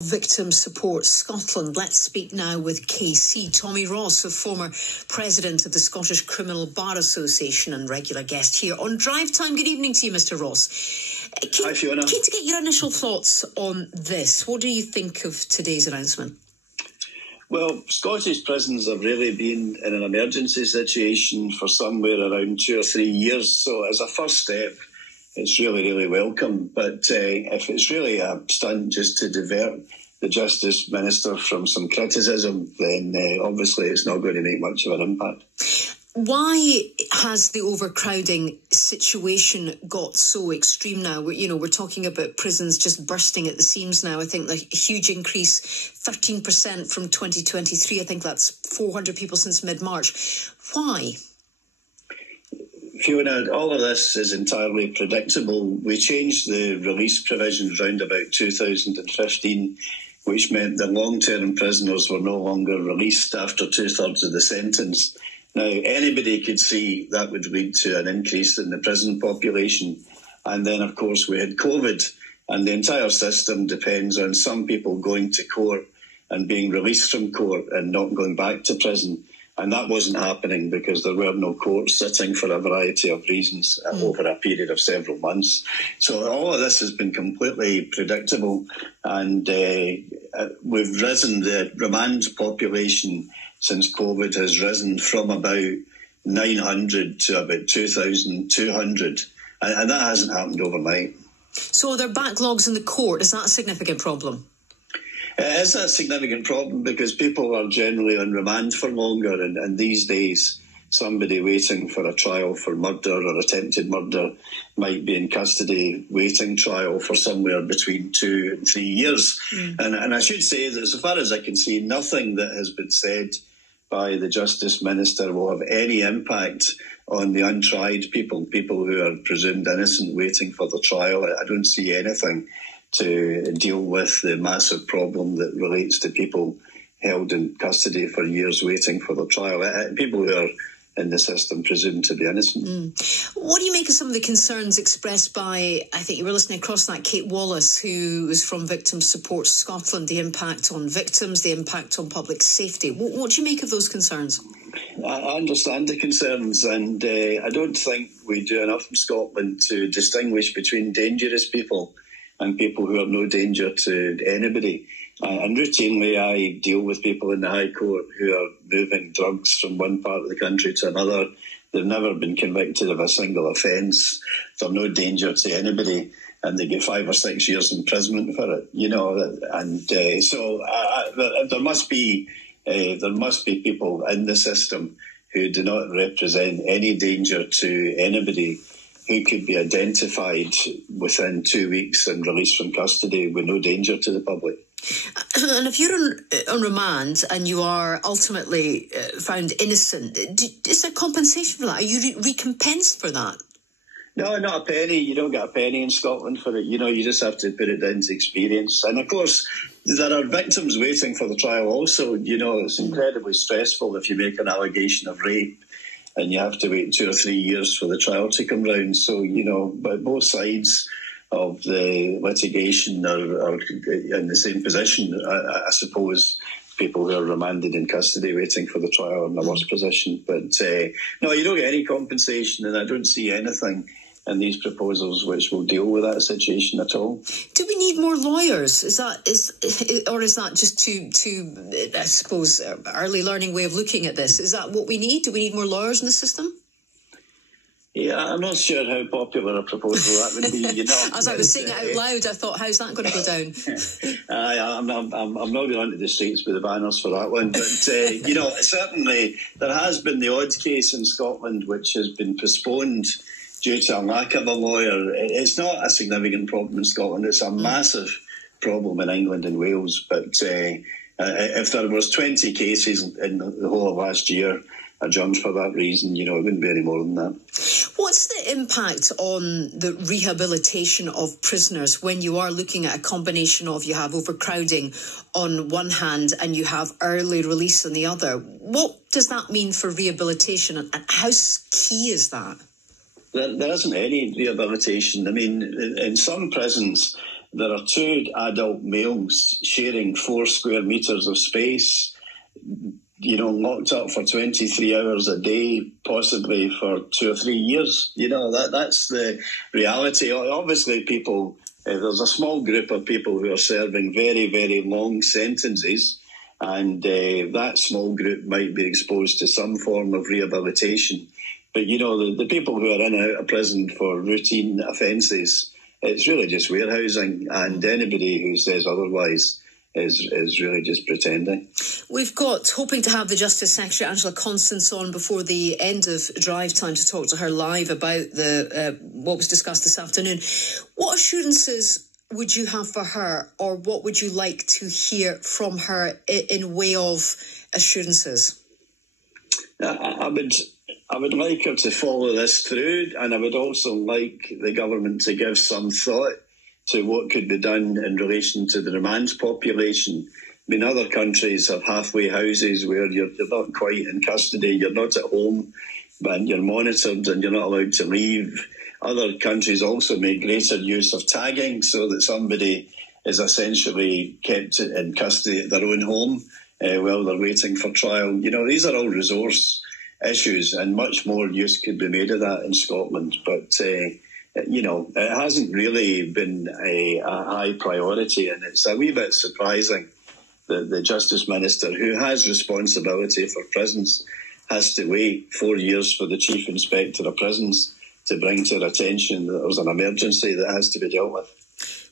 Victim Support Scotland. Let's speak now with KC. Tommy Ross, a former president of the Scottish Criminal Bar Association and regular guest here on Drivetime. Good evening to you, Mr. Ross. Hi, Fiona. Keen to get your initial thoughts on this. What do you think of today's announcement? Well, Scottish prisons have really been in an emergency situation for somewhere around 2 or 3 years. So as a first step, it's really, really welcome. But if it's really a stunt just to divert the Justice Minister from some criticism, then obviously it's not going to make much of an impact. Why has the overcrowding situation got so extreme now? We're talking about prisons just bursting at the seams now. I think the huge increase, 13% from 2023. I think that's 400 people since mid-March. Why? Fiona, all of this is entirely predictable. We changed the release provisions round about 2015, which meant that long-term prisoners were no longer released after 2/3 of the sentence. Now, anybody could see that would lead to an increase in the prison population. And then, of course, we had COVID, and the entire system depends on some people going to court and being released from court and not going back to prison. And that wasn't happening because there were no courts sitting for a variety of reasons over a period of several months. So all of this has been completely predictable, and we've risen. The remand population since COVID has risen from about 900 to about 2,200, and that hasn't happened overnight. So are there backlogs in the court? Is that a significant problem? It is a significant problem because people are generally on remand for longer, and these days somebody waiting for a trial for murder or attempted murder might be in custody waiting trial for somewhere between 2 and 3 years. And I should say that as far as I can see, nothing that has been said by the Justice Minister will have any impact on the untried people who are presumed innocent waiting for the trial. I don't see anything to deal with the massive problem that relates to people held in custody for years waiting for the trial. People who are in the system presumed to be innocent. What do you make of some of the concerns expressed by, I think you were listening across that, Kate Wallace, who is from Victim Support Scotland, the impact on victims, the impact on public safety? What do you make of those concerns? I understand the concerns, and I don't think we do enough in Scotland to distinguish between dangerous people and people who are no danger to anybody. And routinely I deal with people in the High Court who are moving drugs from one part of the country to another. They've never been convicted of a single offence. They're no danger to anybody, and they get 5 or 6 years imprisonment for it. So there must be people in the system who do not represent any danger to anybody, who could be identified within 2 weeks and released from custody with no danger to the public. And if you're on remand and you are ultimately found innocent, is there compensation for that? Are you recompensed for that? No, not a penny. You don't get a penny in Scotland for it. You just have to put it down to experience. And of course, there are victims waiting for the trial also. It's incredibly stressful if you make an allegation of rape and you have to wait 2 or 3 years for the trial to come round. So, but both sides of the litigation are in the same position. I suppose people who are remanded in custody waiting for the trial are in a worse position. But no, you don't get any compensation, and I don't see anything in these proposals which will deal with that situation at all. Do we need more lawyers? Is that just too I suppose, early learning way of looking at this? Is that what we need? Do we need more lawyers in the system? Yeah, I'm not sure how popular a proposal that would be. As I was saying it out loud, I thought, how's that going to go down? I'm not going onto the streets with the banners for that one. But, certainly there has been the odd case in Scotland which has been postponed due to a lack of a lawyer. It's not a significant problem in Scotland. It's a massive problem in England and Wales. But if there was 20 cases in the whole of last year adjourned for that reason, it wouldn't be any more than that. What's the impact on the rehabilitation of prisoners when you are looking at a combination of, you have overcrowding on one hand and you have early release on the other? What does that mean for rehabilitation, and how key is that? There isn't any rehabilitation. I mean, in some prisons, there are 2 adult males sharing 4 square metres of space, locked up for 23 hours a day, possibly for 2 or 3 years. That's the reality. Obviously, there's a small group of people who are serving very, very long sentences, and that small group might be exposed to some form of rehabilitation. But, the people who are in and out of prison for routine offences, it's really just warehousing, and anybody who says otherwise is really just pretending. We've got, hoping to have the Justice Secretary, Angela Constance, on before the end of Drive Time to talk to her live about what was discussed this afternoon. What assurances would you have for her, or what would you like to hear from her in way of assurances? I would like her to follow this through, and I would also like the government to give some thought to what could be done in relation to the remand population. I mean, other countries have halfway houses where you're not quite in custody, you're not at home, but you're monitored and you're not allowed to leave. Other countries also make greater use of tagging so that somebody is essentially kept in custody at their own home while they're waiting for trial. These are all resource issues, and much more use could be made of that in Scotland. But it hasn't really been a high priority, and it's a wee bit surprising that the Justice Minister, who has responsibility for prisons, has to wait 4 years for the Chief Inspector of Prisons to bring to her attention that there's an emergency that has to be dealt with.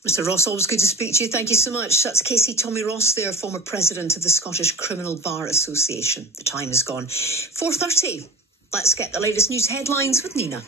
Mr Ross, always good to speak to you. Thank you so much. That's Casey Tommy Ross there, former President of the Scottish Criminal Bar Association. The time is gone. 4:30. Let's get the latest news headlines with Nina.